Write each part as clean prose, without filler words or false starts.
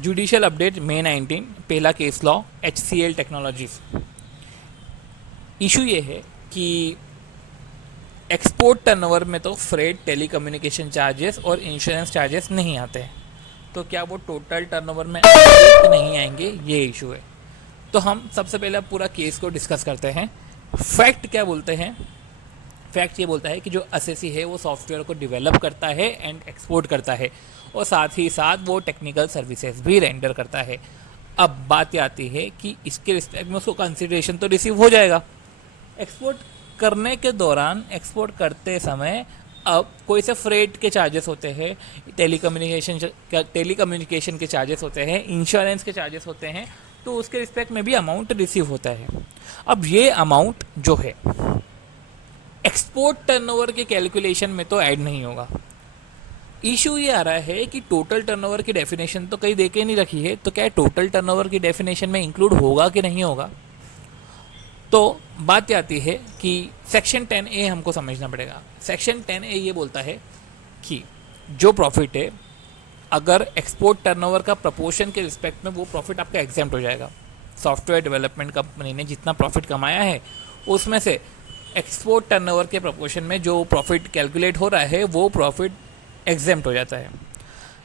Judicial update मई 19, पहला case law HCL technologies. Issue ये है कि एक्सपोर्ट टर्नओवर में तो फ्रेट, टेलीकम्युनिकेशन चार्जेस और इंश्योरेंस चार्जेस नहीं आते हैं, तो क्या वो टोटल टर्नओवर में आएंगे कि नहीं आएंगे, ये इशू है। तो हम सबसे पहले पूरा केस को डिस्कस करते हैं। फैक्ट क्या बोलते हैं? फैक्ट ये बोलता है कि जो असेसी है वो सॉफ्टवेयर को डेवलप करता है एंड एक्सपोर्ट करता है, और साथ ही साथ वो टेक्निकल सर्विसेज भी रेंडर करता है। अब बात ये आती है कि इसके रिस्पेक्ट में उसको कंसिडरेशन तो रिसीव हो जाएगा। एक्सपोर्ट करने के दौरान, एक्सपोर्ट करते समय अब कोई से फ्रेट के चार्जेस होते हैं, टेलीकम्युनिकेशन के चार्जेस होते हैं, इंश्योरेंस के चार्जेस होते हैं, तो उसके रिस्पेक्ट में भी अमाउंट रिसीव होता है। अब ये अमाउंट जो है एक्सपोर्ट टर्नओवर के कैलकुलेशन में तो ऐड नहीं होगा। इशू ये आ रहा है कि टोटल टर्नओवर की डेफिनेशन तो कहीं देके नहीं रखी है, तो क्या टोटल टर्नओवर की डेफिनेशन में इंक्लूड होगा कि नहीं होगा। तो बात ये आती है कि सेक्शन 10A हमको समझना पड़ेगा। सेक्शन 10A ये बोलता है कि जो प्रॉफिट है, अगर एक्सपोर्ट टर्नओवर का प्रपोर्शन के रिस्पेक्ट में वो प्रॉफिट आपका एग्जेम्प्ट हो जाएगा। सॉफ्टवेयर डेवलपमेंट कंपनी ने जितना प्रॉफिट कमाया है उसमें से एक्सपोर्ट टर्नओवर के प्रपोर्शन में जो प्रॉफिट कैलकुलेट हो रहा है वो प्रॉफिट एग्जेम्प्ट हो जाता है।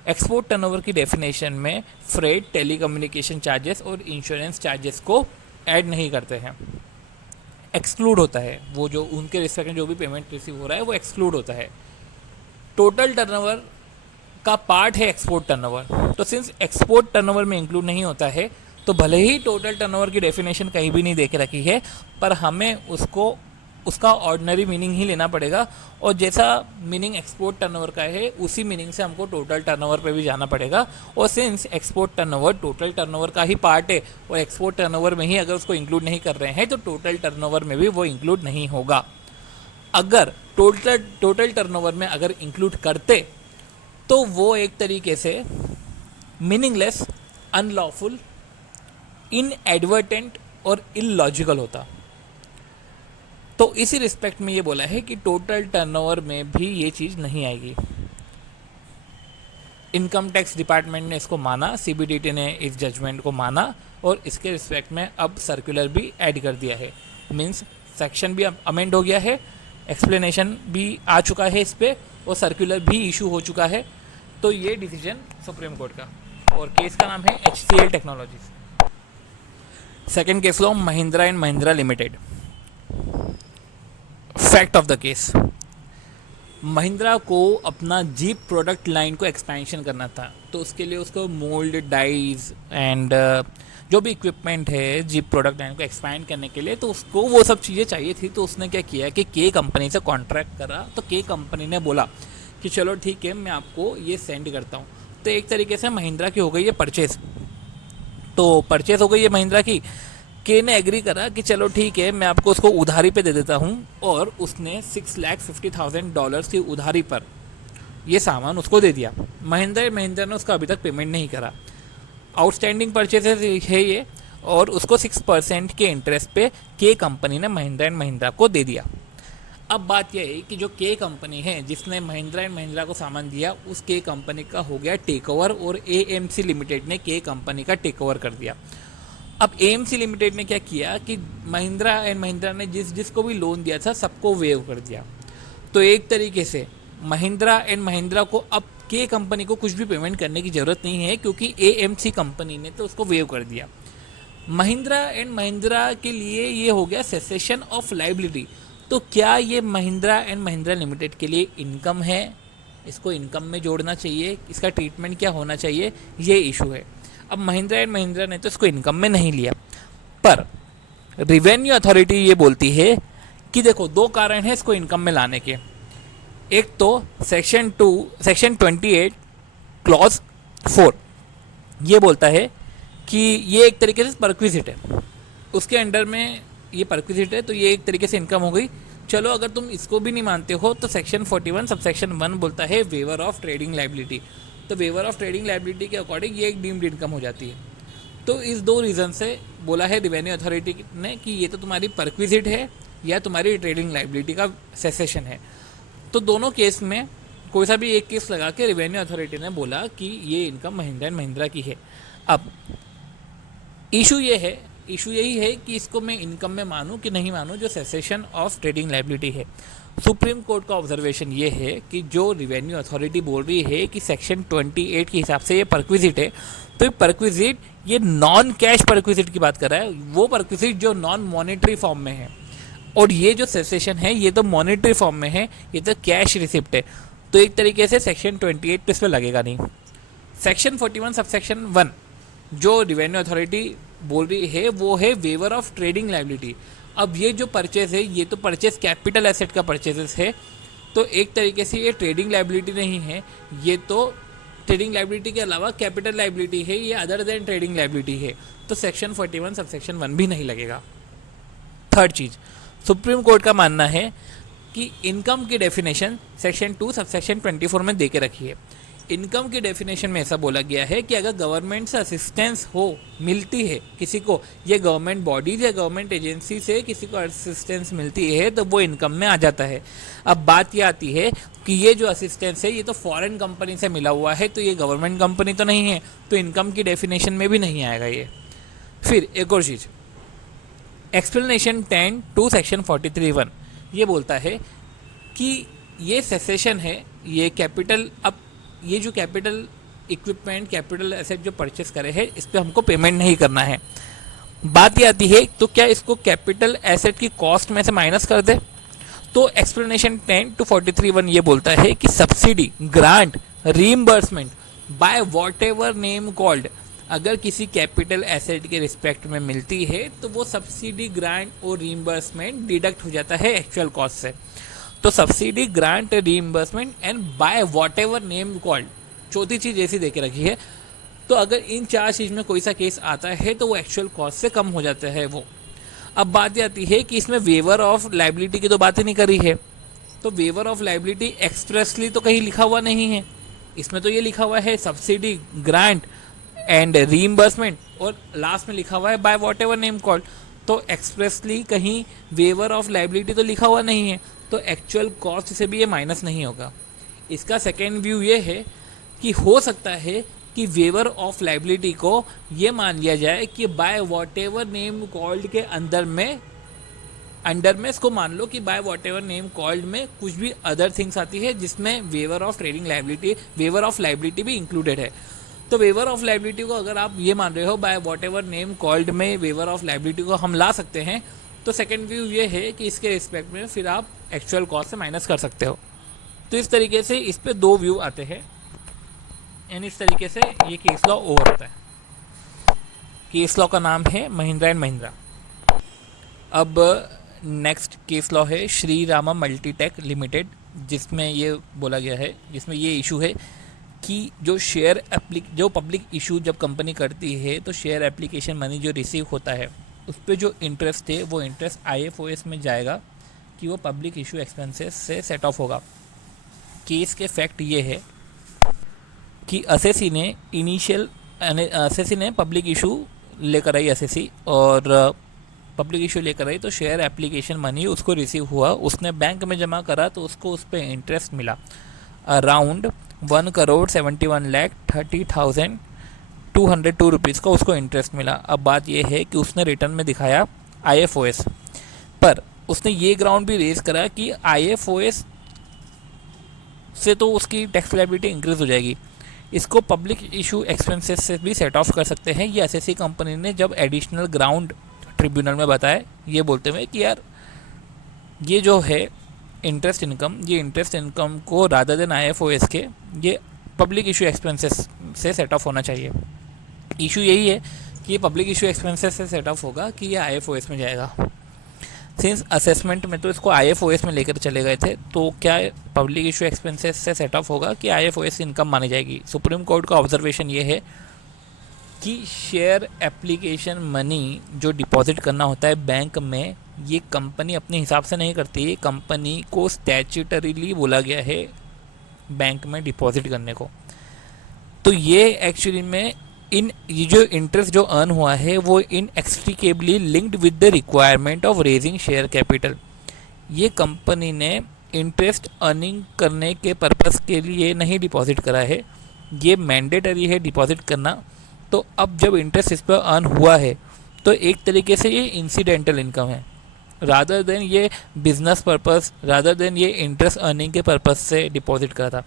एक्सपोर्ट टर्नओवर की डेफिनेशन में फ्रेट, टेलीकम्युनिकेशन चार्जेस और इंश्योरेंस चार्जेस को ऐड नहीं करते हैं, एक्सक्लूड होता है। वो जो उनके रिस्पेक्ट में जो भी पेमेंट रिसीव हो रहा है वो एक्सक्लूड होता है। टोटल टर्नओवर का पार्ट है एक्सपोर्ट टर्नओवर, तो सिंस एक्सपोर्ट टर्नओवर में इंक्लूड नहीं होता है, तो भले ही टोटल टर्नओवर की डेफिनेशन कहीं भी नहीं दे के रखी है, पर हमें उसको उसका ऑर्डिनरी मीनिंग ही लेना पड़ेगा, और जैसा मीनिंग एक्सपोर्ट टर्नओवर का है उसी मीनिंग से हमको टोटल टर्नओवर पे भी जाना पड़ेगा। और since export turnover total turnover का ही पार्ट है और एक्सपोर्ट टर्नओवर में ही अगर उसको इंक्लूड नहीं कर रहे हैं, तो टोटल टर्नओवर में भी वो इंक्लूड नहीं होगा। अगर टोटल टर्नओवर में अगर इंक्लूड करते तो वो एक तरीके से मीनिंगलेस, अनलॉफुल, इनएडवर्टेंट और इलॉजिकल होता। तो इसी रिस्पेक्ट में ये बोला है कि टोटल टर्नओवर में भी ये चीज़ नहीं आएगी। इनकम टैक्स डिपार्टमेंट ने इसको माना, सीबीडीटी ने इस जजमेंट को माना, और इसके रिस्पेक्ट में अब सर्कुलर भी ऐड कर दिया है। मीन्स सेक्शन भी अमेंड हो गया है, एक्सप्लेनेशन भी आ चुका है इस पर, और सर्कुलर भी इशू हो चुका है। तो ये डिसीजन सुप्रीम कोर्ट का, और केस का नाम है HCL technologies. Second case law Mahindra and Mahindra limited. Fact of the case, Mahindra को अपना जीप प्रोडक्ट लाइन को एक्सपेंशन करना था, तो उसके लिए उसको मोल्ड, डाइज एंड जो भी इक्विपमेंट है जीप प्रोडक्ट लाइन को एक्सपैंड करने के लिए, तो उसको वो सब चीज़ें चाहिए थी। तो उसने क्या किया कि के कंपनी से कॉन्ट्रैक्ट करा, तो के कंपनी ने बोला कि चलो ठीक है, मैं आपको ये सेंड करता हूँ। तो एक तरीके से महिंद्रा की हो गई है परचेज। तो परचेज हो गई है महिंद्रा की। के ने एग्री करा कि चलो ठीक है, मैं आपको उसको उधारी पे दे देता हूँ, और उसने $650,000 की उधारी पर ये सामान उसको दे दिया। महिंद्रा ने उसका अभी तक पेमेंट नहीं करा। आउटस्टैंडिंग परचेजेस है ये, और उसको 6% के इंटरेस्ट पे के कंपनी ने महिंद्रा एंड महिंद्रा को दे दिया। अब बात यह है कि जो के कंपनी है जिसने महिंद्रा एंड महिंद्रा को सामान दिया, उस के कंपनी का हो गया टेक ओवर, और AMC लिमिटेड ने के कंपनी का टेक ओवर कर दिया। अब AMC लिमिटेड ने क्या किया कि महिंद्रा एंड महिंद्रा ने जिसको भी लोन दिया था सबको वेव कर दिया। तो एक तरीके से महिंद्रा एंड महिंद्रा को अब के कंपनी को कुछ भी पेमेंट करने की ज़रूरत नहीं है, क्योंकि AMC कंपनी ने तो उसको वेव कर दिया। महिंद्रा एंड महिंद्रा के लिए ये हो गया सेसेशन ऑफ लाइबिलिटी। तो क्या ये महिंद्रा एंड महिंद्रा लिमिटेड के लिए इनकम है? इसको इनकम में जोड़ना चाहिए, इसका ट्रीटमेंट क्या होना चाहिए, ये इशू है। अब महिंद्रा एंड महिंद्रा ने तो इसको इनकम में नहीं लिया, पर रिवेन्यू अथॉरिटी ये बोलती है कि देखो, दो कारण है इसको इनकम में लाने के। एक तो सेक्शन 28 क्लॉज 4 ये बोलता है कि ये एक तरीके से परक्विजिट है, उसके अंडर में ये परक्विजिट है, तो ये एक तरीके से इनकम हो गई। चलो अगर तुम इसको भी नहीं मानते हो, तो सेक्शन 41 सबसेक्शन 1 बोलता है वेवर ऑफ ट्रेडिंग लाइबिलिटी। तो वेवर ऑफ ट्रेडिंग लाइबिलिटी के अकॉर्डिंग ये एक डीम्ड इनकम हो जाती है। तो इस दो रीज़न से बोला है रिवेन्यू अथॉरिटी ने कि ये तो तुम्हारी परक्विजिट है या तुम्हारी ट्रेडिंग लाइबिलिटी का सेसेशन है। तो दोनों केस में कोई सा भी एक केस लगा के रेवेन्यू अथॉरिटी ने बोला कि ये इनकम महिंद्रा एंड महिंद्रा की है। अब इशू यही है कि इसको मैं इनकम में मानूं कि नहीं मानूं, जो सेसेशन ऑफ ट्रेडिंग लाइबिलिटी है। सुप्रीम कोर्ट का ऑब्जर्वेशन ये है कि जो रिवेन्यू अथॉरिटी बोल रही है कि सेक्शन 28 के हिसाब से ये परक्विजिट है, तो ये परक्विजिट ये नॉन कैश परक्विजिट की बात कर रहा है, वो परक्विजिट जो नॉन मॉनेटरी फॉर्म में है। और ये जो सेसेशन है ये तो मॉनेटरी फॉर्म में है, ये तो कैश रिसिप्ट है। तो एक तरीके से सेक्शन 28 पे इस पर लगेगा नहीं। सेक्शन 41 सबसेक्शन 1 जो रिवेन्यू अथॉरिटी बोल रही है वो है वेवर ऑफ ट्रेडिंग लाइबिलिटी। अब ये जो परचेज है ये तो परचेज कैपिटल एसेट का परचेजेस है, तो एक तरीके से ये ट्रेडिंग लाइबिलिटी नहीं है, ये तो ट्रेडिंग लाइबिलिटी के अलावा कैपिटल लाइबिलिटी है, ये अदर देन ट्रेडिंग लाइबिलिटी है। तो सेक्शन 41 सबसेक्शन 1 भी नहीं लगेगा। थर्ड चीज़, सुप्रीम कोर्ट का मानना है कि इनकम की डेफिनेशन सेक्शन 2 सबसेक्शन 24 में दे के रखी है। इनकम की डेफिनेशन में ऐसा बोला गया है कि अगर गवर्नमेंट से असिस्टेंस मिलती है किसी को, ये गवर्नमेंट बॉडीज या गवर्नमेंट एजेंसी से किसी को असिस्टेंस मिलती है तो वो इनकम में आ जाता है। अब बात ये आती है कि ये जो असिस्टेंस है ये तो फॉरेन कंपनी से मिला हुआ है, तो ये गवर्नमेंट कंपनी तो नहीं है, तो इनकम की डेफिनेशन में भी नहीं आएगा ये। फिर एक और चीज़, एक्सप्लेनेशन 10 सेक्शन 43(1) ये बोलता है कि ये सेसेशन है, ये कैपिटल, अब ये जो कैपिटल इक्विपमेंट कैपिटल एसेट जो परचेस करे हैं इस पर हमको पेमेंट नहीं करना है। बात ये आती है तो क्या इसको कैपिटल एसेट की कॉस्ट में से माइनस कर दे? तो एक्सप्लेनेशन 10 ये बोलता है कि subsidy, grant, reimbursement bye whatever name called अगर किसी कैपिटल एसेट के रिस्पेक्ट में मिलती है तो वो सब्सिडी, ग्रांट और रीइंबर्समेंट डिडक्ट हो जाता है एक्चुअल कॉस्ट से। तो subsidy, grant, reimbursement and bye whatever name called, चौथी चीज़ ऐसी देके रखी है। तो अगर इन चार चीज़ में कोई सा केस आता है तो वो एक्चुअल कॉस्ट से कम हो जाता है वो। अब बात ये आती है कि इसमें वेवर ऑफ लाइबिलिटी की तो बात ही नहीं करी है, तो वेवर ऑफ लाइबिलिटी एक्सप्रेसली तो कहीं लिखा हुआ नहीं है। इसमें तो ये लिखा हुआ है सब्सिडी, ग्रांट एंड रीइंबर्समेंट, और लास्ट में लिखा हुआ है bye whatever name called. तो एक्सप्रेसली कहीं वेवर ऑफ लाइबिलिटी तो लिखा हुआ नहीं है, तो एक्चुअल कॉस्ट से भी ये माइनस नहीं होगा। इसका सेकेंड व्यू ये है कि हो सकता है कि वेवर ऑफ लाइबिलिटी को ये मान लिया जाए कि by whatever name called के अंदर में इसको मान लो कि by whatever name called में कुछ भी अदर थिंग्स आती है जिसमें waiver of trading liability, waiver of liability भी इंक्लूडेड है। तो वेवर ऑफ लाइबिलिटी को अगर आप ये मान रहे हो bye whatever name called में वेवर ऑफ लाइबिलिटी को हम ला सकते हैं, तो सेकेंड व्यू ये है कि इसके रिस्पेक्ट में फिर आप एक्चुअल कॉस्ट से माइनस कर सकते हो। तो इस तरीके से इस पे दो व्यू आते हैं, एंड इस तरीके से ये केस लॉ ओवर होता है। केस लॉ का नाम है महिंद्रा एंड महिंद्रा। अब नेक्स्ट केस लॉ है श्री रामा मल्टीटेक लिमिटेड, जिसमें ये बोला गया है, जिसमें ये इशू है कि जो पब्लिक इशू जब कंपनी करती है तो शेयर एप्लीकेशन मनी जो रिसीव होता है उस पर जो इंटरेस्ट है वो इंटरेस्ट IFOS में जाएगा कि वो पब्लिक इशू एक्सपेंसेस से सेट ऑफ होगा। केस के फैक्ट ये है कि असेसी ने पब्लिक इशू लेकर आई और पब्लिक इशू लेकर आई तो शेयर एप्लीकेशन मनी उसको रिसीव हुआ, उसने बैंक में जमा करा तो उसको उस पर इंटरेस्ट मिला अराउंड 1,71,30,202 रुपीज़ का उसको इंटरेस्ट मिला। अब बात यह है कि उसने रिटर्न में दिखाया IFOS, पर उसने ये ग्राउंड भी रेज करा कि IFOS से तो उसकी टैक्स लायबिलिटी इंक्रीज हो जाएगी, इसको पब्लिक इशू एक्सपेंसेस से भी सेट ऑफ कर सकते हैं। ये एसएससी कंपनी ने जब एडिशनल ग्राउंड ट्रिब्यूनल में बताया, ये बोलते हुए कि यार ये जो है इंटरेस्ट इनकम को रादर देन IFOS के ये पब्लिक इशू एक्सपेंसेस से सेट ऑफ होना चाहिए। इशू यही है कि ये पब्लिक इशू एक्सपेंसेस से सेट ऑफ होगा कि ये IFOS में जाएगा। सिंस असेसमेंट में तो इसको IFOS में लेकर चले गए थे, तो क्या पब्लिक इशू एक्सपेंसेस से सेट ऑफ होगा कि IFOS इनकम मानी जाएगी। सुप्रीम कोर्ट का ऑब्जर्वेशन ये है कि शेयर एप्लीकेशन मनी जो डिपॉजिट करना होता है बैंक में, ये कंपनी अपने हिसाब से नहीं करती, कंपनी को स्टैच्यूटरीली बोला गया है बैंक में डिपॉजिट करने को। तो ये एक्चुअली में ये जो इंटरेस्ट जो अर्न हुआ है वो इनएक्सट्रिकेबली linked with the requirement of raising share capital. ये कंपनी ने इंटरेस्ट अर्निंग करने के पर्पस के लिए नहीं डिपॉजिट करा है, ये मैंडेटरी है डिपॉजिट करना। तो अब जब इंटरेस्ट इस पर अर्न हुआ है तो एक तरीके से ये इंसिडेंटल इनकम है, रादर देन ये बिजनेस पर्पस, रादर देन ये इंटरेस्ट अर्निंग के पर्पस से डिपॉजिट करा था।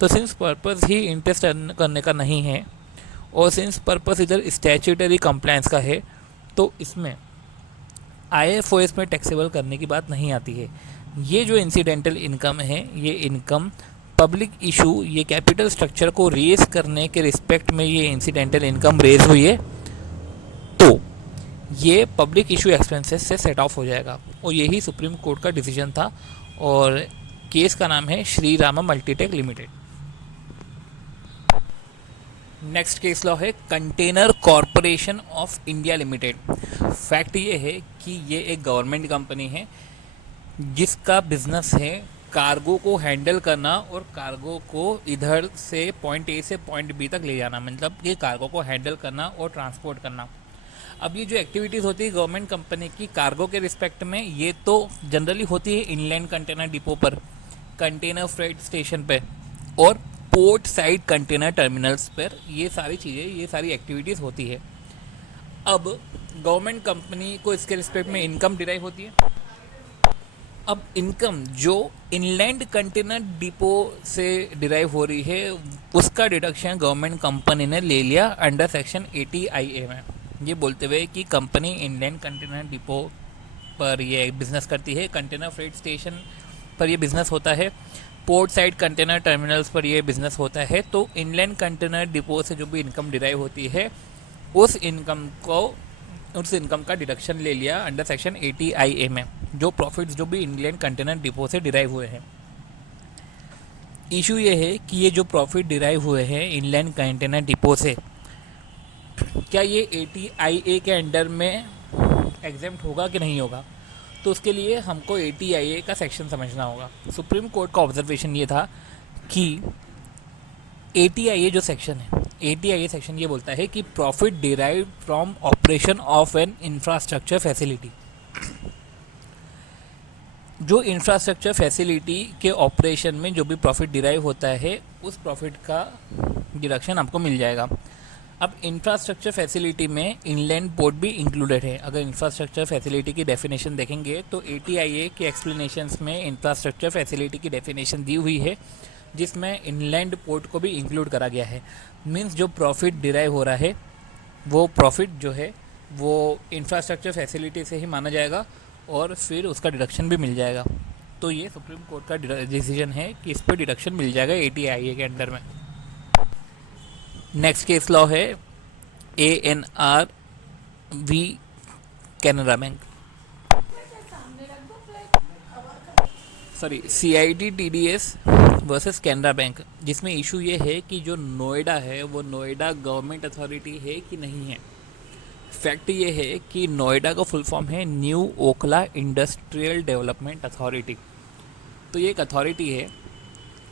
तो सिंस पर्पस ही इंटरेस्ट अर्न करने का नहीं है और सिंस पर्पस इधर स्टैट्यूटरी कंप्लायंस का है, तो इसमें IFOS में टैक्सेबल करने की बात नहीं आती है। ये जो इंसिडेंटल इनकम है, ये इनकम पब्लिक इशू, ये कैपिटल स्ट्रक्चर को रेज करने के रिस्पेक्ट में ये इंसिडेंटल इनकम रेज हुई है, तो ये पब्लिक इशू एक्सपेंसेस से सेट ऑफ हो जाएगा। और यही सुप्रीम कोर्ट का डिसीजन था और केस का नाम है Shri Rama multitech limited. Next case law है container corporation of India limited. Fact ये है कि ये एक गवर्नमेंट कंपनी है जिसका बिजनेस है कार्गो को हैंडल करना और कार्गो को इधर से पॉइंट ए से पॉइंट बी तक ले जाना, मतलब ये कार्गो को हैंडल करना और ट्रांसपोर्ट करना। अब ये जो एक्टिविटीज़ होती है गवर्नमेंट कंपनी की कार्गो के रिस्पेक्ट में, ये तो जनरली होती है इनलैंड कंटेनर डिपो पर, कंटेनर फ्रेट स्टेशन पे और पोर्ट साइड कंटेनर टर्मिनल्स पर, ये सारी चीज़ें, ये सारी एक्टिविटीज़ होती है। अब गवर्नमेंट कंपनी को इसके रिस्पेक्ट में इनकम डिराइव होती है। अब इनकम जो इनलैंड कंटेनर डिपो से डिराइव हो रही है उसका डिडक्शन गवर्नमेंट कंपनी ने ले लिया अंडर सेक्शन 80 IA में, ये बोलते हुए कि कंपनी इनलैंड कंटेनर डिपो पर ये बिज़नेस करती है, कंटेनर फ्रेट स्टेशन पर ये बिज़नेस होता है, पोर्ट साइड कंटेनर टर्मिनल्स पर ये बिज़नेस होता है। तो इनलैंड कंटेनर डिपो से जो भी इनकम डिराइव होती है उस इनकम का डिडक्शन ले लिया अंडर सेक्शन 80 IA में, जो प्रॉफिट्स जो भी इंडियन कंटेनर डिपो से डिराइव हुए हैं। इशू ये है कि ये जो प्रॉफिट डिराइव हुए हैं इनलैंड कंटेनर डिपो से, क्या ये 80 IA के अंडर में एग्जेम्प्ट होगा कि नहीं होगा, तो उसके लिए हमको 80 IA का सेक्शन समझना होगा। सुप्रीम कोर्ट का ऑब्जर्वेशन ये था कि 80 IA जो सेक्शन है, 80 IA सेक्शन ये बोलता है कि profit derive from operation of N infrastructure facility. जो इंफ्रास्ट्रक्चर फैसिलिटी के ऑपरेशन में जो भी प्रॉफिट डिराइव होता है उस प्रॉफिट का डिडक्शन आपको मिल जाएगा। अब इंफ्रास्ट्रक्चर फैसिलिटी में इनलैंड पोर्ट भी इंक्लूडेड है। अगर इंफ्रास्ट्रक्चर फैसिलिटी की डेफिनेशन देखेंगे तो 80 IA के एक्सप्लेनेशंस में इंफ्रास्ट्रक्चर फैसिलिटी की डेफिनेशन दी हुई है जिसमें इनलैंड पोर्ट को भी इंक्लूड करा गया है। मींस जो प्रॉफिट डिराइव हो रहा है वो प्रॉफिट जो है वो इंफ्रास्ट्रक्चर फैसिलिटी से ही माना जाएगा और फिर उसका डिडक्शन भी मिल जाएगा। तो ये सुप्रीम कोर्ट का डिसीजन है कि इस पर डिडक्शन मिल जाएगा 80 IA के अंडर में। नेक्स्ट केस लॉ है ANR v Canara bank, sorry CIT TDS versus Canara bank, जिसमें इशू ये है कि जो नोएडा है वो नोएडा गवर्नमेंट अथॉरिटी है कि नहीं है। फैक्ट ये है कि नोएडा का फुल फॉर्म है new Okhla industrial development authority. तो ये एक अथॉरिटी है,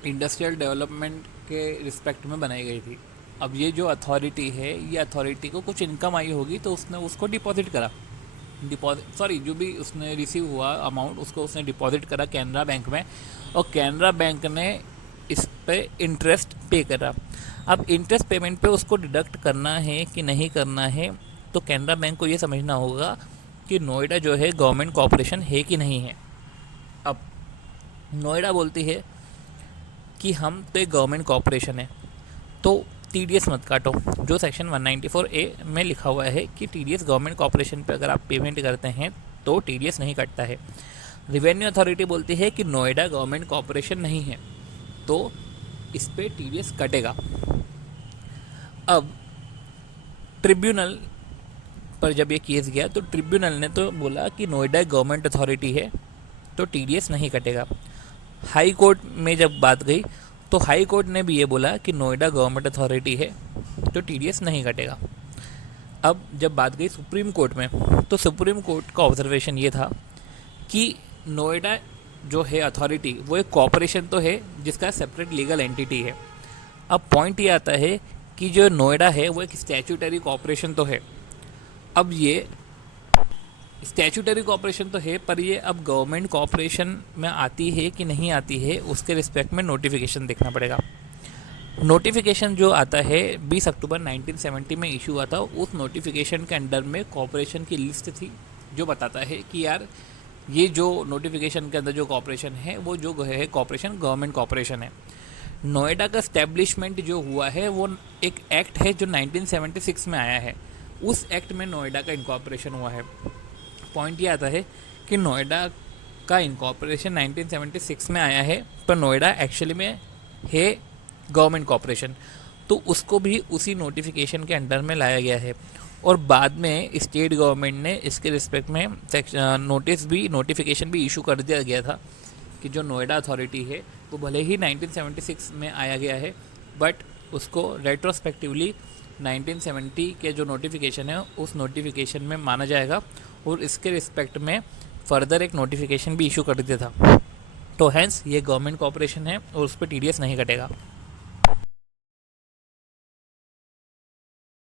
इंडस्ट्रियल डेवलपमेंट के रिस्पेक्ट में बनाई गई थी। अब ये जो अथॉरिटी है, ये अथॉरिटी को कुछ इनकम आई होगी तो उसने उसको डिपॉजिट करा, जो भी उसने रिसीव हुआ अमाउंट उसको उसने डिपॉजिट करा कैनरा बैंक में और कैनरा बैंक ने इस पे इंटरेस्ट पे करा। अब इंटरेस्ट पेमेंट पे उसको डिडक्ट करना है कि नहीं करना है, तो कैनरा बैंक को ये समझना होगा कि नोएडा जो है गवर्नमेंट कॉर्पोरेशन है कि नहीं है। अब नोएडा बोलती है कि हम तो एक गवर्नमेंट कॉर्पोरेशन है तो TDS मत काटो। जो सेक्शन 194A में लिखा हुआ है कि TDS गवर्नमेंट कॉर्पोरेशन पे अगर आप पेमेंट करते हैं तो TDS नहीं कटता है। रिवेन्यू अथॉरिटी बोलती है कि नोएडा गवर्नमेंट कॉर्पोरेशन नहीं है तो इस पे TDS कटेगा। अब ट्रिब्यूनल पर जब ये केस गया तो ट्रिब्यूनल ने तो बोला कि नोएडा गवर्नमेंट अथॉरिटी है तो TDS नहीं कटेगा। हाई कोर्ट में जब बात गई तो हाई कोर्ट ने भी ये बोला कि नोएडा गवर्नमेंट अथॉरिटी है तो TDS नहीं कटेगा। अब जब बात गई सुप्रीम कोर्ट में तो सुप्रीम कोर्ट का ऑब्जर्वेशन ये था कि नोएडा जो है अथॉरिटी वो एक कॉर्पोरेशन तो है जिसका सेपरेट लीगल एंटिटी है। अब पॉइंट ये आता है कि जो नोएडा है वो एक स्टैट्यूटरी कॉर्पोरेशन तो है। अब ये स्टैट्यूटरी कॉर्पोरेशन तो है, पर ये अब गवर्नमेंट कॉर्पोरेशन में आती है कि नहीं आती है, उसके रिस्पेक्ट में नोटिफिकेशन देखना पड़ेगा। नोटिफिकेशन जो आता है 20 अक्टूबर 1970 में इशू हुआ था। उस नोटिफिकेशन के अंडर में कॉर्पोरेशन की लिस्ट थी, जो बताता है कि यार ये जो नोटिफिकेशन के अंदर जो कॉर्पोरेशन है वो जो है कॉर्पोरेशन गवर्नमेंट कॉर्पोरेशन है। नोएडा का स्टैब्लिशमेंट जो हुआ है वो एक एक्ट है जो 1976 में आया है। उस एक्ट में नोएडा का इनकॉर्पोरेशन हुआ है। पॉइंट ये आता है कि नोएडा का इनकॉर्पोरेशन 1976 में आया है, पर नोएडा एक्चुअली में है गवर्नमेंट कॉर्पोरेशन, तो उसको भी उसी नोटिफिकेशन के अंडर में लाया गया है। और बाद में स्टेट गवर्नमेंट ने इसके रिस्पेक्ट में नोटिफिकेशन भी इशू कर दिया गया था कि जो नोएडा अथॉरिटी है वो भले ही 1976 में आया गया है, बट उसको रेट्रोस्पेक्टिवली 1970 के जो नोटिफिकेशन है उस नोटिफिकेशन में माना जाएगा, और इसके रिस्पेक्ट में फर्दर एक नोटिफिकेशन भी इशू कर दिया था। तो हैंस ये गवर्नमेंट कॉर्पोरेशन है और उस पर TDS नहीं कटेगा।